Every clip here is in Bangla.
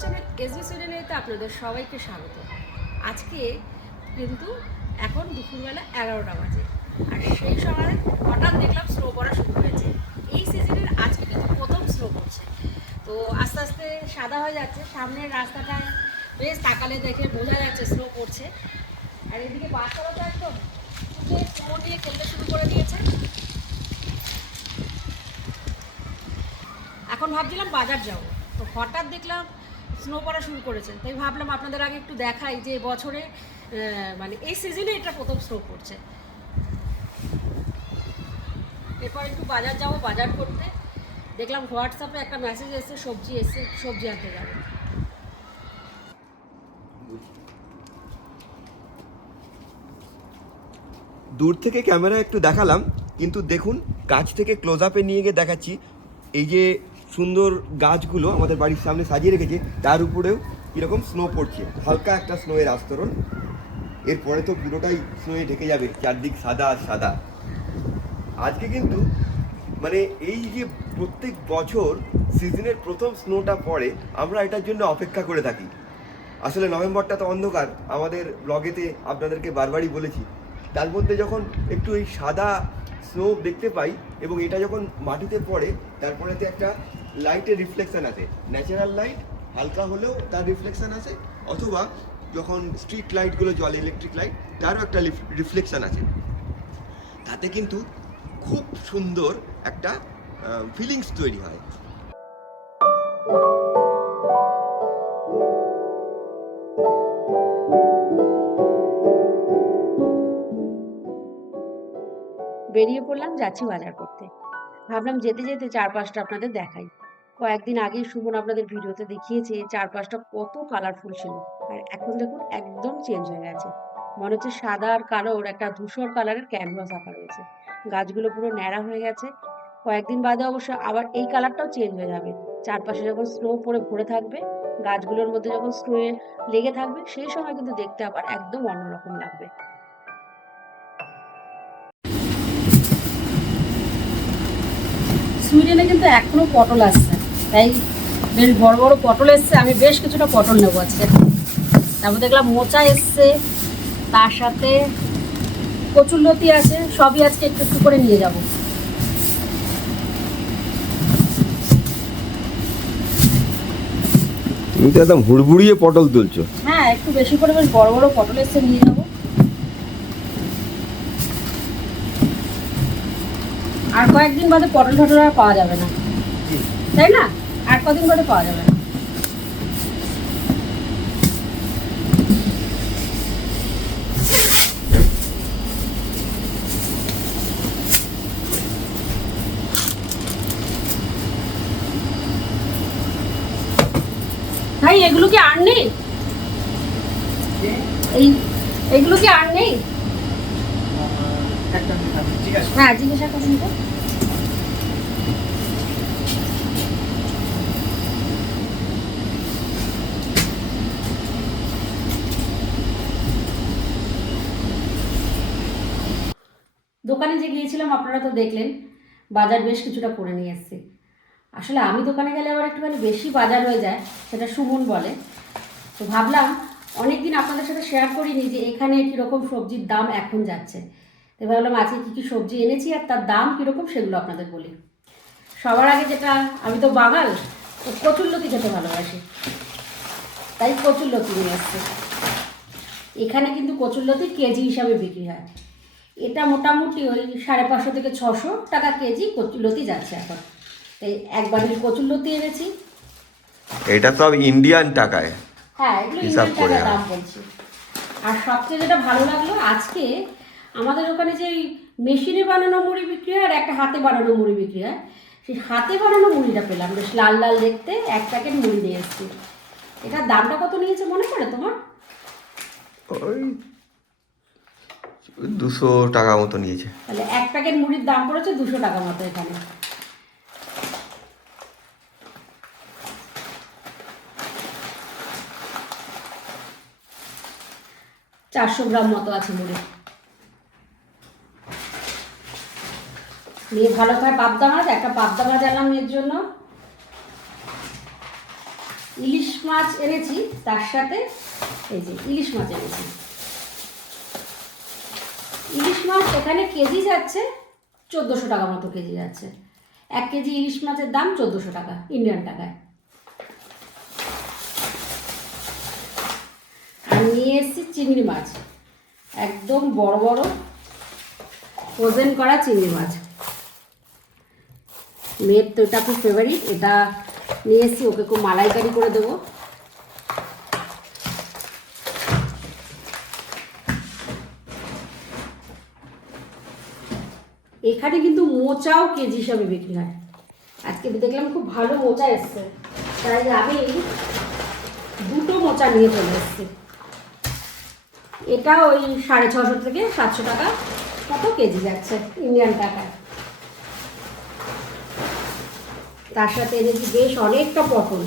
চ্যানেল এসবি চ্যানেলেতে আপনাদের সবাইকে স্বাগত। আজকে কিন্তু এখন দুপুরবেলা এগারোটা বাজে। আর সেই সময় হঠাৎ দেখলাম স্নো পড়া শুরু হয়েছে। এই সিজনের আজকে কিন্তু প্রথম স্নো পড়ছে। তো আস্তে আস্তে সাদা হয়ে যাচ্ছে। সামনের রাস্তাটা বেশ তাকালে দেখে বোঝা যাচ্ছে স্নো পড়ছে। আর এদিকে বাচ্চারা তো একদম স্নো নিয়ে খেলতে শুরু করে দিয়েছে। এখন ভাবছিলাম বাজার যাব। তো হঠাৎ দেখলাম স্নো পড়া শুরু করেছে তাই ভাবলাম আপনাদের আগে একটু দেখাই যে বছরে মানে এই সিজনে এটা প্রথম স্নো পড়ছে। এরপর একটু বাজার যাব, বাজার করতে। দেখলাম হোয়াটসঅ্যাপে একটা মেসেজ এসেছে, সবজি এসছে, সবজি আনতে যাব। দূর থেকে ক্যামেরা একটু দেখালাম, কিন্তু দেখুন, কাছ থেকে ক্লোজ আপে নিয়ে গিয়ে দেখাচ্ছি, এই যে সুন্দর গাছগুলো আমাদের বাড়ির সামনে সাজিয়ে রেখেছে। তার উপরেও কীরকম স্নো পড়ছে। হালকা একটা স্নোয়ের আস্তরণ। এরপরে তো পুরোটাই স্নোয়ে ঢেকে যাবে। চারদিক সাদা আর সাদা। আজকে কিন্তু মানে এই যে প্রত্যেক বছর সিজনের প্রথম স্নোটা পড়ে, আমরা এটার জন্য অপেক্ষা করে থাকি। আসলে নভেম্বরটা তো অন্ধকার। আমাদের ব্লগেতে আপনাদেরকে বারবারই বলেছি। তার মধ্যে যখন একটু এই সাদা স্নো দেখতে পাই এবং এটা যখন মাটিতে পড়ে, তারপরেতে একটা লাইটের রিফ্লেকশান আছে। ন্যাচারাল লাইট হালকা হলেও তার রিফ্লেকশান আছে, অথবা যখন স্ট্রিট লাইটগুলো জলে ইলেকট্রিক লাইট তারও একটা রিফ্লেকশান আছে। তাতে কিন্তু খুব সুন্দর একটা ফিলিংস তৈরি হয়। বেরিয়ে পড়লাম যাচ্ছি বাজার করতে। ভাবলাম যেতে যেতে চারপাশটা আপনাদের দেখাই। কয়েকদিন আগেই সুমন আপনাদের ভিডিওতে দেখিয়েছে চারপাশটা কত কালারফুল ছিল। আর এখন দেখুন একদম চেঞ্জ হয়ে গেছে। মনে হচ্ছে সাদা আর কালোর একটা ধূসর কালারের ক্যানভাস আঁকা রয়েছে। গাছগুলো পুরো ন্যাড়া হয়ে গেছে। কয়েকদিন বাদে অবশ্য আবার এই কালারটাও চেঞ্জ হয়ে যাবে। চারপাশে যখন স্নো পড়ে ভরে থাকবে, গাছগুলোর মধ্যে যখন স্নো লেগে থাকবে, সেই সময় কিন্তু দেখতে আবার একদম অন্যরকম লাগবে। সুইডেনে কিন্তু এখনও পটল আসছে। তাই বেশ বড় বড় পটল এসছে আমি বেশ কিছুটা পটল নেব আজকে। তারপর দেখলাম মোচা এসছে তার সাথে কচুরলতি আছে সবই আজকে একটু একটু করে নিয়ে যাব। তুমি তো একদম হুড়বুড়িয়ে পটল তুলছো। হ্যাঁ একটু বেশি করে বেশ বড় বড় পটল এসছে নিয়ে যাব। আর কয়েকদিন বাদে পটল টটল আর পাওয়া যাবে না। তাই না? আর কদিন বাদে পাওয়া যাবে? না ভাই এগুলো কি আর নেই? এই এগুলো কি আর নেই? হ্যাঁ জিজ্ঞাসা করুন তো। দোকানে যে গিয়েছিলাম, আপনারা তো দেখলেন, বাজার বেশ কিছুটা করে নিয়ে এসেছি। আসলে আমি দোকানে গেলে আবার একটুখানি বেশি বাজার হয়ে যায়, সেটা সুমন বলে। তো ভাবলাম অনেক দিন আপনাদের সাথে শেয়ার করিনি যে এখানে কীরকম সবজির দাম এখন যাচ্ছে। তো ভাবলাম, আজকে কী কী সবজি এনেছি আর তার দাম কীরকম সেগুলো আপনাদের বলি। সবার আগে যেটা, আমি তো বাঙাল, তো কচুরলতি খেতে ভালোবাসি। তাই কচুরলতি নিয়ে এসছে। এখানে কিন্তু কচুরলতি কেজি হিসাবে বিক্রি হয়। এটা মোটামুটি ওই সাড়ে পাঁচশো থেকে ছশো টাকা কেজি কচুরলতি যাচ্ছে এখন। এই এক বাড়ির কচুরলতি এনেছি। এটা সব ইন্ডিয়ান টাকায়। হ্যাঁ এগুলো ইন্ডিয়ান। দাম বলছি। আর সবচেয়ে যেটা ভালো লাগল আজকে আমাদের ওখানে যে মেশিনে বানানো মুড়ি বিক্রি হয় আর একটা হাতে বানানো মুড়ি বিক্রি হয় সেই হাতে বানানো মুড়িটা পেলাম বেশ লাল লাল দেখতে এক প্যাকেট মুড়ি নিয়ে এসেছি। এটার দামটা কত নিয়েছে মনে পড়ে তোমার? ওই দুশো টাকা মতো নিয়েছে। তাহলে এক প্যাকেট মুড়ির দাম পড়েছে দুশো টাকা মতো এখানে। চারশো গ্রাম মতো আছে মুড়ি। নিয়ে ভালো খায় পাবদা মাছ, একটা পাবদা মাছ আনলাম এর জন্য। ইলিশ মাছ এনেছি, তার সাথে এই যে ইলিশ মাছ এনেছি। ইলিশ মাছ এখানে কেজি যাচ্ছে চোদ্দোশো টাকা মতো কেজি যাচ্ছে। এক কেজি ইলিশ মাছের দাম চোদ্দোশো টাকা, ইন্ডিয়ান টাকায়। আর নিয়ে এসেছি চিংড়ি মাছ। একদম বড় বড় ফ্রোজেন করা চিংড়ি মাছ। মেয়ের তো এটা খুব ফেভারিট এটা নিয়ে এসেছি, ওকে খুব মালাইকারি করে দেবো। এখানে কিন্তু মোচাও কেজি হিসাবে বিক্রি হয়। আজকে দেখলাম খুব ভালো মোচা এসছে। তাই আমি দুটো মোচা নিয়ে চলে এসেছি। এটা ওই সাড়ে ছশো থেকে সাতশো টাকা কত কেজি যাচ্ছে ইন্ডিয়ান টাকায়। তার সাথে এনেছি বেশ অনেকটা পটল।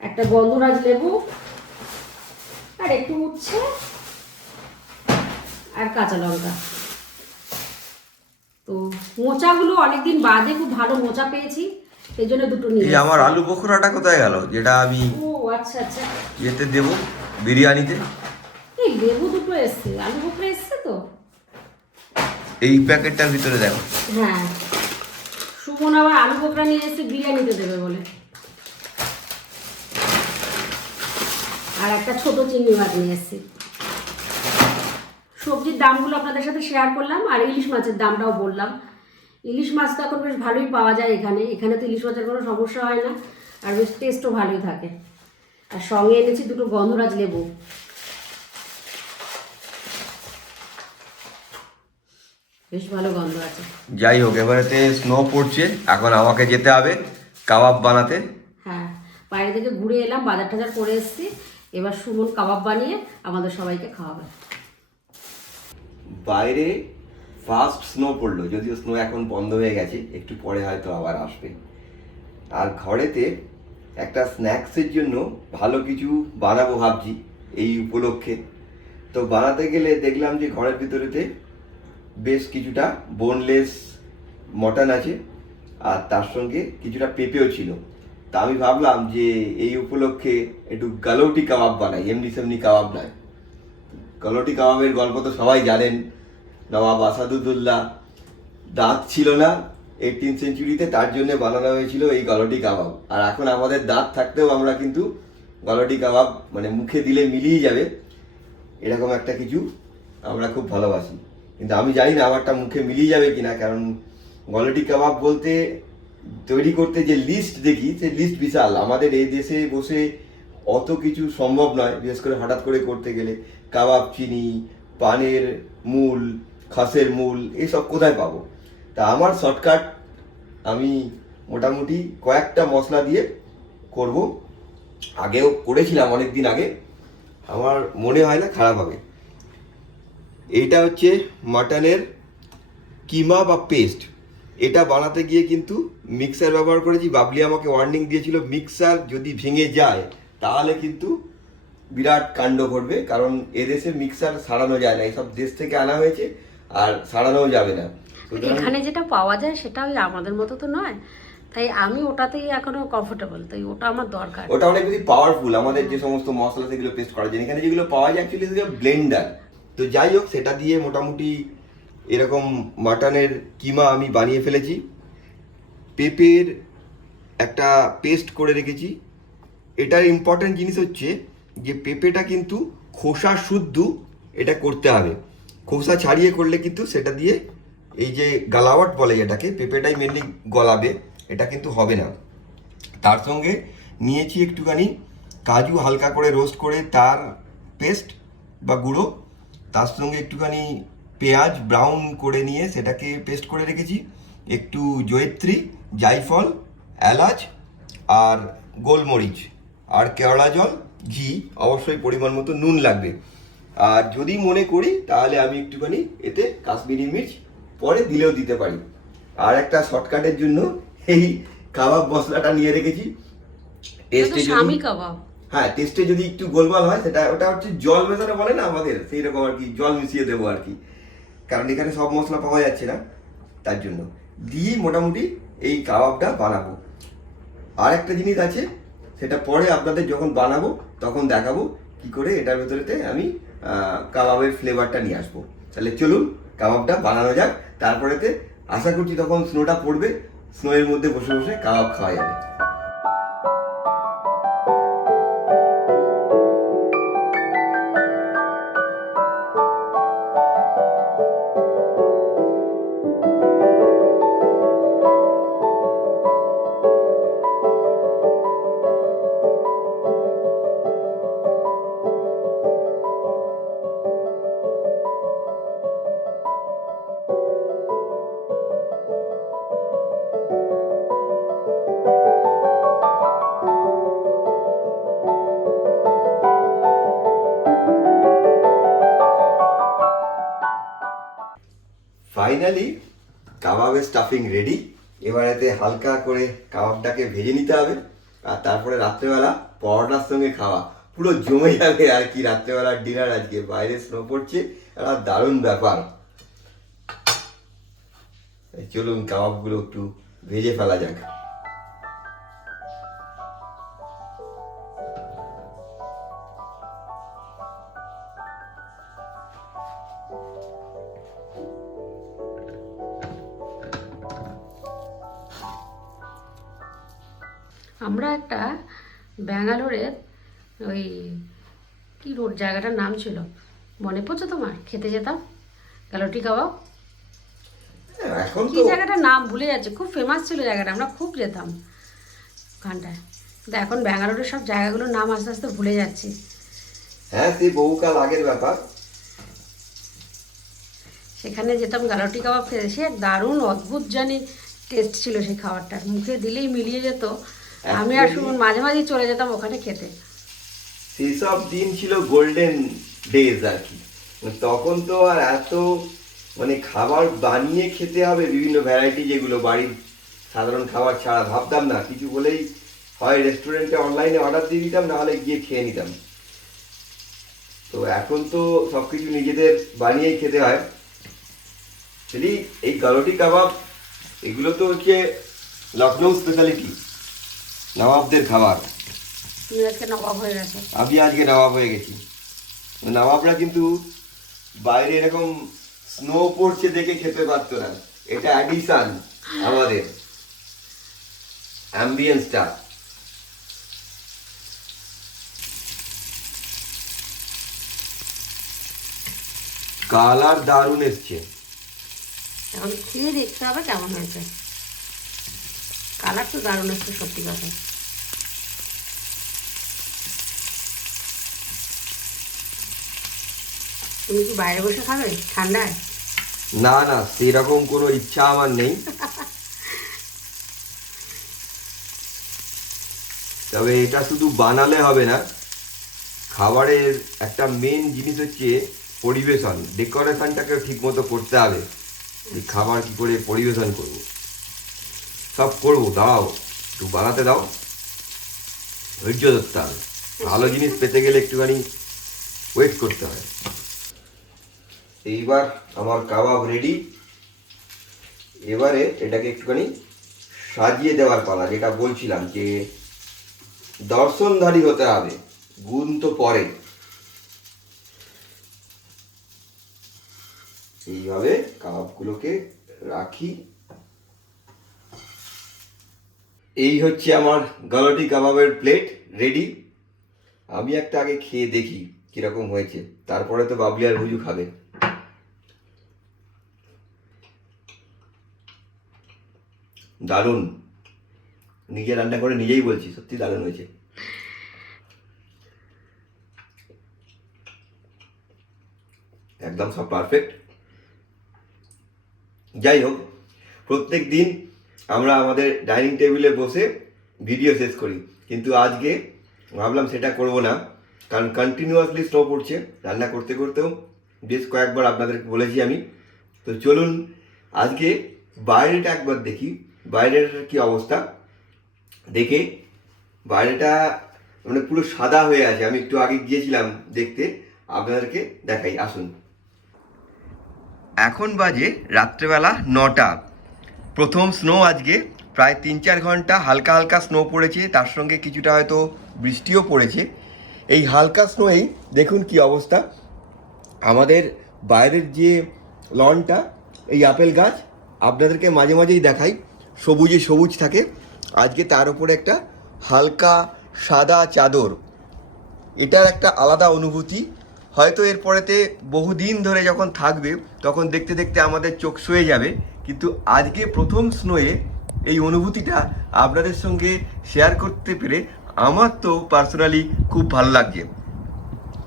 একটা গন্ধরাজ লেবু আর একটু উচ্ছে। আর কাঁচা লঙ্কা। তো মোচাগুলো অনেকদিন বাদে খুব ভালো মোচা পেয়েছি সেই জন্য দুটো নিয়ে এই আমার আলু বখরাটা কোথায় গেল? যেটা আমি ও আচ্ছা আচ্ছা। ইয়েতে দেবো বিরিয়ানিতে? এই লেবু দুটো এসছে আলু বোকরা এসছে তো? এই প্যাকেটটার ভিতরে দেখো। হ্যাঁ। সুমন আবার আলু বোকরা নিয়ে এসে বিরিয়ানিতে দেবে বলে। আর একটা ছোট চিংড়ি মাছ নিয়ে এসেছি। সবজির দামগুলো আপনাদের সাথে শেয়ার করলাম আর ইলিশ মাছের দামটাও বললাম। ইলিশ মাছ তো এখন বেশ ভালোই পাওয়া যায় এখানে। এখানে তো ইলিশ মাছের কোনো সমস্যা হয় না আর বেশ টেস্টও ভালোই থাকে। আর সঙ্গে এনেছি দুটো গন্ধরাজ লেবু। বেশ ভালো গন্ধ আছে। যাই হোক এবারেতে স্নো পড়ছে এখন আমাকে যেতে হবে কাবাব বানাতে। হ্যাঁ বাইরে থেকে ঘুরে এলাম বাজার টাজার করে এসেছি। এবার সুমন কাবাব বানিয়ে আমাদের সবাইকে খাওয়াবে। বাইরে ফার্স্ট স্নো পড়ল, যদিও স্নো এখন বন্ধ হয়ে গেছে, একটু পরে হয়তো আবার আসবে। আর ঘরেতে একটা স্ন্যাক্সের জন্য ভালো কিছু বানাবো ভাবছি এই উপলক্ষে। তো বানাতে গেলে দেখলাম যে ঘরের ভিতরেতে বেশ কিছুটা বোনলেস মটন আছে, আর তার সঙ্গে কিছুটা পেঁপেও ছিল। তা আমি ভাবলাম যে এই উপলক্ষে একটু গালৌটি কাবাব বানাই এমনি সেমনি কাবাব নয়। গালৌটি কাবাবের গল্প তো সবাই জানেন নবাব আসাদুদ্দৌল্লা দাঁত ছিল না এইটিন সেঞ্চুরিতে তার জন্য বানানো হয়েছিল এই গলটি কাবাব। আর এখন আমাদের দাঁত থাকতেও আমরা কিন্তু গলটি কাবাব মানে মুখে দিলে মিলিয়ে যাবে। এরকম একটা কিছু আমরা খুব ভালোবাসি। কিন্তু আমি জানি না আমারটা মুখে মিলিয়ে যাবে কিনা, কারণ গলটি কাবাব বলতে তৈরি করতে যে লিস্ট দেখি সেই লিস্ট বিশাল। আমাদের এই দেশে বসে অত কিছু সম্ভব নয়, বিশেষ করে হঠাৎ করে করতে গেলে। কাবাব, চিনি, পানের মূল খাসের মূল, এসব কোথায় পাবো? তা আমার শর্টকাট আমি মোটামুটি কয়েকটা মশলা দিয়ে করব। আগেও করেছিলাম অনেক দিন আগে। আমার মনে হয় না খারাপ হবে। এইটা হচ্ছে মাটনের কিমা বা পেস্ট এটা বানাতে গিয়ে কিন্তু মিক্সার ব্যবহার করেছি। বাবলি আমাকে ওয়ার্নিং দিয়েছিল মিক্সার যদি ভেঙে যায়, তাহলে কিন্তু বিরাট কাণ্ড ঘটবে। কারণ এদেশে মিক্সার সারানো যায় না। এইসব দেশ থেকে আনা হয়েছে। আর সারানোও যাবে না। এখানে যেটা পাওয়া যায় সেটা ওই আমাদের মতো তো নয়। তাই আমি ওটাতেই এখনও কমফোর্টেবল তাই ওটা আমার দরকার। ওটা অনেক বেশি পাওয়ারফুল আমাদের যে সমস্ত মশলা সেগুলো পেস্ট করা যায়। এখানে যেগুলো পাওয়া যায় অ্যাকচুয়ালি সেগুলো ব্লেন্ডার তো যাই হোক সেটা দিয়ে মোটামুটি এরকম মাটনের কিমা আমি বানিয়ে ফেলেছি। পেঁপের একটা পেস্ট করে রেখেছি। এটার ইম্পর্টেন্ট জিনিস হচ্ছে যে পেঁপেটা কিন্তু খোসা শুদ্ধ এটা করতে হবে। খোসা ছাড়িয়ে করলে কিন্তু সেটা দিয়ে এই যে গালাওয়াট বলে এটাকে, পেঁপেটাই মেনলি গলাবে, এটা কিন্তু হবে না। তার সঙ্গে নিয়েছি একটুখানি কাজু হালকা করে রোস্ট করে তার পেস্ট বা গুঁড়ো, তার সঙ্গে একটুখানি পেঁয়াজ ব্রাউন করে নিয়ে সেটাকে পেস্ট করে রেখেছি। একটু জয়িত্রী জায়ফল এলাচ আর গোলমরিচ আর কেওড়া জল, ঘি, অবশ্যই পরিমাণ মতো নুন লাগবে। আর যদি মনে করি তাহলে আমি একটুখানি এতে কাশ্মীরি মির্চ পরে দিলেও দিতে পারি। আর একটা শর্টকাটের জন্য এই কাবাব মশলাটা নিয়ে রেখেছি। টেস্টে যদি হ্যাঁ টেস্টে যদি একটু গোলমাল হয় সেটা ওটা হচ্ছে জল মেশানো বলে না আমাদের? সেই রকম আর কি জল মিশিয়ে দেবো আর কি। কারণ এখানে সব মশলা পাওয়া যাচ্ছে না তার জন্য। দিয়ে মোটামুটি এই কাবাবটা বানাবো। আর একটা জিনিস আছে সেটা পরে আপনাদের যখন বানাবো তখন দেখাবো কি করে এটার ভেতরেতে আমি কাবাবের ফ্লেভারটা নিয়ে আসব। তাহলে চলুন কাবাবটা বানানো যাক। তারপরেতে আশা করছি তখন স্নোটা পড়বে। স্নোয়ের মধ্যে বসে বসে কাবাব খাওয়া যাবে। স্টাফিং রেডি এবারেতে হালকা করে কাবাবটাকে ভেজে নিতে হবে। আর তারপরে রাত্রেবেলা পরোটার সঙ্গে খাওয়া। পুরো জমে যাবে আর কি। রাত্রেবেলার ডিনার আজকে। বাইরে স্নো পড়ছে। একটা দারুণ ব্যাপার। চলুন কাবাবগুলো একটু ভেজে ফেলা যাক। আমরা একটা ব্যাঙ্গালোরের ওই কি রোড জায়গাটার নাম ছিল? মনে পড়ছে তোমার? খেতে যেতাম। গ্যালোটি কাবাব কি জায়গাটার নাম ভুলে যাচ্ছে। খুব ফেমাস ছিল জায়গাটা আমরা খুব যেতাম ওখানটায়। কিন্তু এখন ব্যাঙ্গালোরের সব জায়গাগুলোর নাম আস্তে আস্তে ভুলে যাচ্ছি। হ্যাঁ সেই বহুকাল আগের ব্যাপার। সেখানে যেতাম গালটি কাবাব খেতে সে দারুণ অদ্ভুত জানি টেস্ট ছিল সেই খাবারটা। মুখে দিলেই মিলিয়ে যেত। আমি আর সুমন মাঝে মাঝে চলে যেতাম ওখানে খেতে। সেসব দিন ছিল গোল্ডেন ডেজ আর কি। তখন তো আর এত মানে খাবার বানিয়ে খেতে হবে বিভিন্ন ভ্যারাইটি যেগুলো, বাড়ির সাধারণ খাবার ছাড়া ভাবতাম না। কিছু বলেই হয় রেস্টুরেন্টে অনলাইনে অর্ডার দিয়ে দিতাম, না হলে গিয়ে খেয়ে নিতাম। তো এখন তো সব কিছু নিজেদের বানিয়েই খেতে হয়। যদি এই গালোটি কাবাব, এগুলো তো হচ্ছে লখনৌ স্পেশালিটি নবাবদের খাবার। তুমি আজকে নবাব হয়ে গেছে। আমি আজকে নবাব হয়ে গেছি। নবাবরা কিন্তু বাইরে এরকম স্নো পড়ছে দেখে খেতে পারতো না। এটা অ্যাডিশন আমাদের। অ্যাম্বিয়েন্সটা কালার দারুণ এসছে। এখন খেয়ে দেখতে হবে কেমন হয়েছে। কালার তো দারুণ একটু সত্যি কথা। তুমি কি বাইরে বসে খাবে? ঠান্ডায়? না না, সেরকম কোনো ইচ্ছা আমার নেই। তবে এটা শুধু বানালে হবে না, খাবারের একটা মেন জিনিস হচ্ছে পরিবেশন। ডেকোরেশনটাকে ঠিক মতো করতে হবে। এই খাবার কি করে পরিবেশন করব। সব করব দাও একটু বানাতে দাও। ধৈর্য ধরতে হবে। ভালো জিনিস পেতে গেলে একটুখানি ওয়েট করতে হয়। এইবার আমার কাবাব রেডি এবারে এটাকে একটুখানি সাজিয়ে দেওয়ার পালা, যেটা বলছিলাম যে দর্শনধারী হতে হবে, গুণ তো পরে। এইভাবে কাবাবগুলোকে রাখি। এই হচ্ছে আমার গালটি কাবাবের প্লেট রেডি আমি একটা আগে খেয়ে দেখি কীরকম হয়েছে, তারপরে তো বাবলি আর হুজু খাবে। দারুণ। নিজে রান্না করে নিজেই বলছি, সত্যি দারুণ হয়েছে। একদম সব পারফেক্ট যাই হোক, প্রত্যেক দিন আমরা আমাদের ডাইনিং টেবিলে বসে ভিডিও শেষ করি। কিন্তু আজকে ভাবলাম সেটা করব না, কারণ কন্টিনিউয়াসলি স্নো পড়ছে, রান্না করতে করতেও বেশ কয়েকবার আপনাদেরকে বলেছি আমি। তো চলুন, আজকে বাইরেটা একবার দেখি। বাইরের কি অবস্থা? দেখে বাইরেটা মানে পুরো সাদা হয়ে আছে। আমি একটু আগে গিয়েছিলাম দেখতে। আপনাদেরকে দেখাই। আসুন। এখন বাজে রাত্রেবেলা নটা। প্রথম স্নো আজকে। প্রায় তিন চার ঘণ্টা হালকা হালকা স্নো পড়েছে। তার সঙ্গে কিছুটা হয়তো বৃষ্টিও পড়েছে। এই হালকা স্নোয়েই দেখুন কি অবস্থা। আমাদের বাইরের যে লনটা এই আপেল গাছ, আপনাদেরকে মাঝে মাঝেই দেখাই। সবুজে সবুজ থাকে। আজকে তার উপরে একটা হালকা সাদা চাদর। এটার একটা আলাদা অনুভূতি। হয়তো এরপরেতে বহুদিন ধরে যখন থাকবে, তখন দেখতে দেখতে আমাদের চোখ শুয়ে যাবে। কিন্তু আজকে প্রথম স্নোয়ে এই অনুভূতিটা আপনাদের সঙ্গে শেয়ার করতে পেরে আমার তো পার্সোনালি খুব ভালো লাগছে।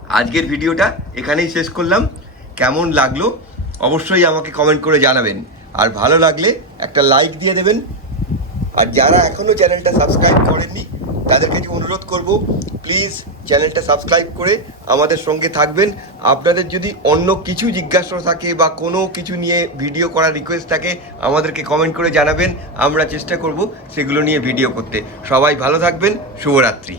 আজকের ভিডিওটা এখানেই শেষ করলাম। কেমন লাগল? অবশ্যই আমাকে কমেন্ট করে জানাবেন। আর ভালো লাগলে একটা লাইক দিয়ে দেবেন। আর যারা এখনও চ্যানেলটা সাবস্ক্রাইব করেননি তাদের কাছে অনুরোধ করব প্লিজ চ্যানেলটা সাবস্ক্রাইব করে আমাদের সঙ্গে থাকবেন। আপনাদের যদি অন্য কিছু জিজ্ঞাসা থাকে বা কোনো কিছু নিয়ে ভিডিও করার রিকোয়েস্ট থাকে, আমাদেরকে কমেন্ট করে জানাবেন। আমরা চেষ্টা করব সেগুলো নিয়ে ভিডিও করতে। সবাই ভালো থাকবেন। শুভরাত্রি।